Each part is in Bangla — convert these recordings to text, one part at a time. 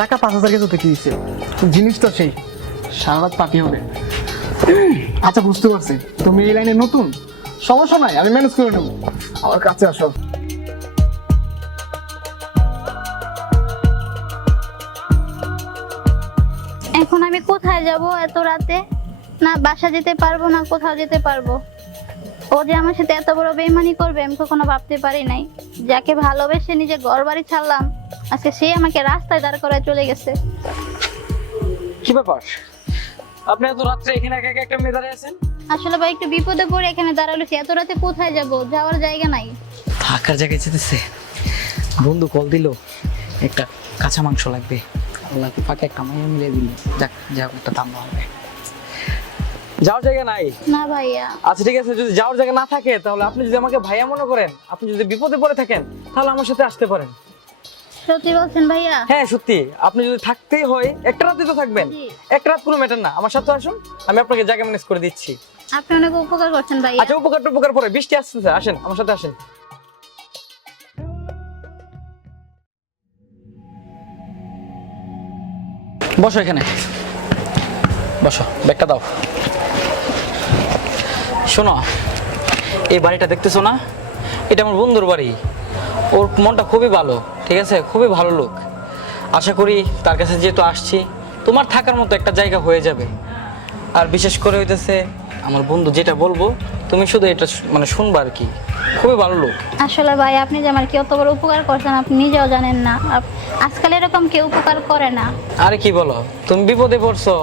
টাকা 5,000 গেছে তো কি হয়েছে, জিনিস তো সেই সারা রাত পার্টি হবে। আচ্ছা বুঝতে পারছি তুমি এই লাইনে নতুন, সমস্যা নাই, আমি ম্যানেজ করে নেবো। আমার কাছে আসো। এখন আমি কোথায় যাব এত রাতে? না বাসা যেতে পারবো না কোথাও যেতে পারবো। ও যে আমার সাথে এত বড় বেইমানি করবে আমি কখনো ভাবতে পারি নাই। যাকে ভালোবেসে নিজে ঘর বাড়ি ছাড়লাম, আজকে সে আমাকে রাস্তায় দাঁড় করায় চলে গেছে। কি ব্যাপার, আপনি এত রাত্রে এখানে একা একা একটা মেয়ে দাঁড়িয়ে আছেন? আসলে ভাই একটু বিপদে পড়ে এখানে দাঁড়ালো। এত রাতে কোথায় যাব, যাওয়ার জায়গা নাই। থাকার জায়গায় যেতেছে, বন্ধু কল দিল একটা কাঁচা মাংস লাগবে, আল্লাহ কি ফাঁকে একটা মাইয়া মিলিয়ে দিল, যাক যাক একটা দাম হবে। যাওয়ার জায়গা নাই? না ভাইয়া। আচ্ছা ঠিক আছে, যদি যাওয়ার জায়গা না থাকে তাহলে আপনি যদি আমাকে ভাইয়া মনে করেন, আপনি যদি বিপদে পড়ে থাকেন তাহলে আমার সাথে আসতে পারেন। সত্যি বলছেন ভাইয়া? হ্যাঁ সত্যি, আপনি যদি থাকতেই হয় একটা রাতই তো থাকবেন, জি। একটা রাত কোনো ম্যাটার না, আমার সাথে আসুন, আমি আপনাকে জায়গা ম্যানেজ করে দিচ্ছি। আপনি অনেক উপকার করছেন ভাইয়া। আচ্ছা উপকার পরে, বৃষ্টি আসতেছে, আসেন আমার সাথে আসেন। বসো এখানে, বসো, ব্যাগটা দাও। শোনো, এই বাড়িটা দেখতেছো না, এটা আমার বন্ধুর বাড়ি। ওর মনটা খুবই ভালো, ঠিক আছে, খুবই ভালো লোক। আশা করি তার কাছে যেহেতু আসছি, তোমার থাকার মতো একটা জায়গা হয়ে যাবে। আর বিশেষ করে হইতেছে আমার বন্ধু যেটা বলবো তুমি শুধু এটা মানে শুনবা আর কি, খুবই ভালো লোক। আসলে ভাই আপনি যে আমার কি অত বড় উপকার করছেন আপনি নিজেও জানেন না। আজকাল এরকম কেউ উপকার করে না। আরে কি বলো, তুমি বিপদে পড়ছো,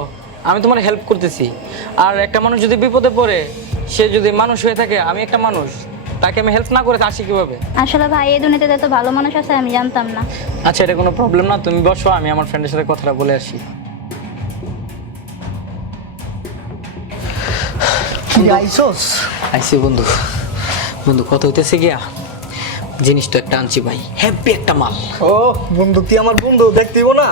আমি তোমার হেল্প করতেছি। আর একটা মানুষ যদি বিপদে পড়ে, সে যদি মানুষ হয়ে থাকে, আমি একটা মানুষ, তাকে আমি হেল্প না করে আসি কিভাবে? আসলে ভাই এই দুনিয়াতে এত ভালো মানুষ আছে আমি জানতাম না। আচ্ছা এটা কোনো প্রবলেম না, তুমি বসো, আমি আমার ফ্রেন্ডের সাথে কথাটা বলে আসি। কি আইসোস? আইসি বন্ধু, বন্ধু কত হইতেছে গিয়া, জিনিস তো একটা আনছি ভাই, হ্যাপি একটা মাল। ও বন্ধু, তুই আমার বন্ধু, দেখতেইব না?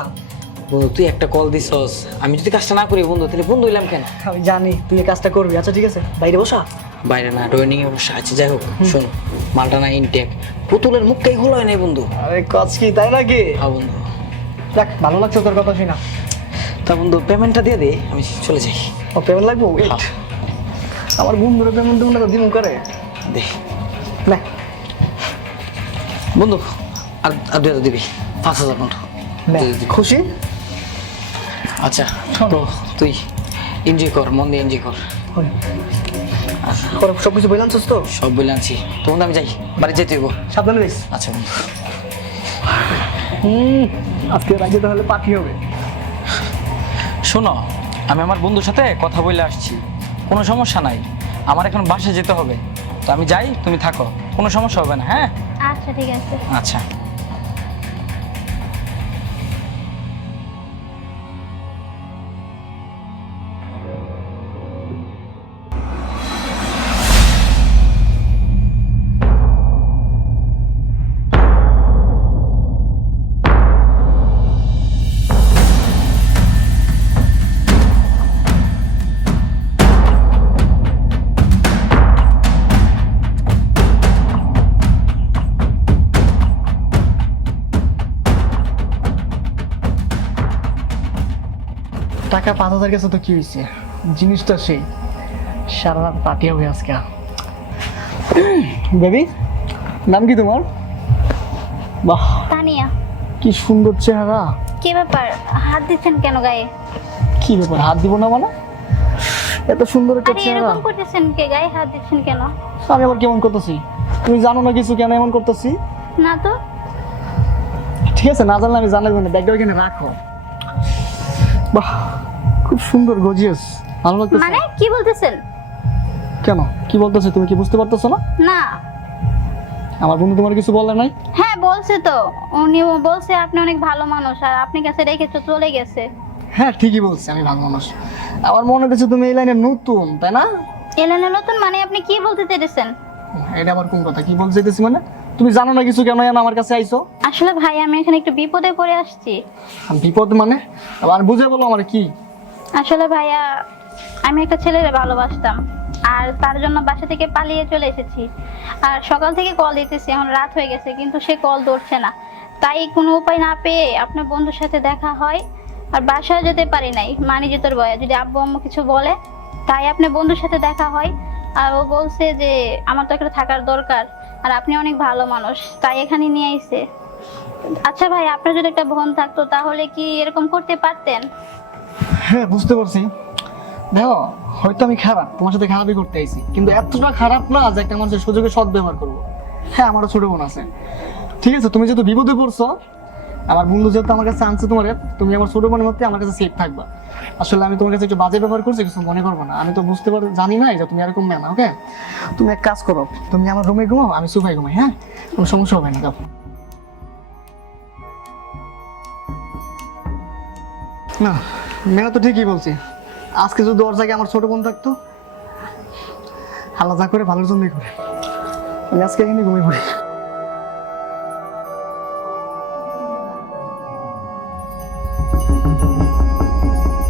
বন্ধু তুই একটা কল দিছস, আমি যদি কাজটা না করি বন্ধু তাহলে বন্ধু হইলাম কেন? আমি জানি তুই এই কাজটা করবি। আচ্ছা ঠিক আছে, বাইরে বসা। বাইরে না, ড্রয়িং এ বসে আছে। যাই হোক শোন, মালটা না ইনটেক, পুতুলের মুখটাই খোলা হয় নাই বন্ধু। আরে কাজ কি তাই নাকি? হ্যাঁ বন্ধু। দেখ ভালো লাগছে তোর কথা শুনা। তা বন্ধু পেমেন্টটা দিয়ে দে, আমি চলে যাই। ও পেমেন্ট লাগবে? ওয়েট, আমার বন্ধুরা পেমেন্ট দেবো না তো দিমু করে দে না। বন্ধু, আর আর 2,000 দিবি, 5,000 বন্ধু। নে, খুশি? আচ্ছা তো তুই এনজয় কর, মন দিয়ে এনজয় কর। সব কিছু বললাম তো? সব বলে আনছি তো বন্ধু, আমি যাই, বাড়ি যেতে হইব। সাবধানে যাইস। আচ্ছা বন্ধু। আজকে রাইতে তাহলে পার্টি হবে। শোনো, আমি আমার বন্ধুর সাথে কথা বলে আসছি, কোনো সমস্যা নাই। আমার এখন বাসায় যেতে হবে, তো আমি যাই, তুমি থাকো, কোনো সমস্যা হবে না। হ্যাঁ আচ্ছা ঠিক আছে। আচ্ছা। টাকা 5,000 গেছে তো কি হয়েছে, জিনিসটা সেই সারা রাত পার্টি হবে আজকে। বেবি, নাম কি তোমার? বাহ তানিয়া। কি সুন্দর চেহারা। কি ব্যাপার, হাত দিচ্ছেন কেন গায়ে? কি ব্যাপার, হাত দিব না মানে? এত সুন্দর একটা আরে চেহারা, এরকম করতেছেন কে, গায়ে হাত দিচ্ছেন কেন? আমি আবার কেমন করতেছি? তুমি জানো না কিছু, কেন এমন করতেছি? না তো। ঠিক আছে, না জানলে আমি জানলে না, ব্যাগটা ওইখানে রাখো। বাহ খুব সুন্দর, গজিয়াস, ভালো লাগতেছে। মানে কি বলতেছেন? কেন কি বলতেছে, তুমি কি বুঝতে পারতেছো না? না। আমার বন্ধু তোমার কিছু বলে নাই? হ্যাঁ বলছে তো, উনি বলছে আপনি অনেক ভালো মানুষ আর আপনি কাছে রেখে তো চলে গেছে। হ্যাঁ ঠিকই বলছে, আমি ভালো মানুষ। আমার মনে হচ্ছে তুমি এই লাইনে নতুন, তাই না? এলেন নতুন মানে আপনি কি বলতে চাইতেছেন? এটা আবার কোন কথা, কি বলতে চাইতেছি মানে? তুমি জানো না কিছু, কেন আমার কাছে আইছো? আসলে ভাই আমি এখানে একটু বিপদে পড়ে আসছি। বিপদ মানে? আবার বুঝে বলো আমার কি। আসলে ভাইয়া আমি একটা ছেলেরে ভালোবাসতাম আর তার জন্য বাসা থেকে পালিয়ে চলে এসেছি। আর সকাল থেকে কল দিতেছি, এখন রাত হয়ে গেছে কিন্তু সে কল ধরছে না। তাই কোনো উপায় না পেয়ে আপনার বন্ধুর সাথে দেখা হয়। আর বাসায় যেতে পারি নাই মানি জুতোর ভয়ে, যদি আব্বু আম্মু কিছু বলে, তাই আপনার বন্ধুর সাথে দেখা হয়। আর ও বলছে যে আমার তো একটা থাকার দরকার, আর আপনি অনেক ভালো মানুষ, তাই এখানে নিয়ে আইছে। আচ্ছা ভাই, আপনার যদি একটা বোন থাকতো তাহলে কি এরকম করতে পারতেন? হ্যাঁ, বুঝতে পারছি। দেখো, হয়তো আমি খারাপ, তোমার সাথে খারাপই করতে আইছি, কিন্তু এতটা খারাপ না যে একটা মানুষের সুযোগে সদ্ব্যবহার করবো। হ্যাঁ, আমারও ছোট বোন আছে। ঠিক আছে, তুমি যেহেতু বিপদে পড়ছো, আমার বন্ধু যেহেতু আমার কাছে আনছে তোমার, তুমি আমার ছোট বোনের মধ্যে আমার কাছে সেফ থাকবা। আসলে আমি তোমার কাছে একটু বাজে ব্যবহার করছি, কিছু মনে করবো না। আমি তো বুঝতে পারি, জানি না যে তুমি এরকম মেয়ে না। ওকে, তুমি এক কাজ করো, তুমি আমার রুমে ঘুমাও, আমি সোফায় ঘুমাই। হ্যাঁ, কোনো সমস্যা হবে না। যাও। না, মেয়েরা তো ঠিকই বলছি। আজকে যদি ওর জায়গায় আমার ছোট বোন থাকতো, আল্লাহ যা করে ভালোর জন্যই করে। আমি আজকে এখানে ঘুমিয়ে পড়ি।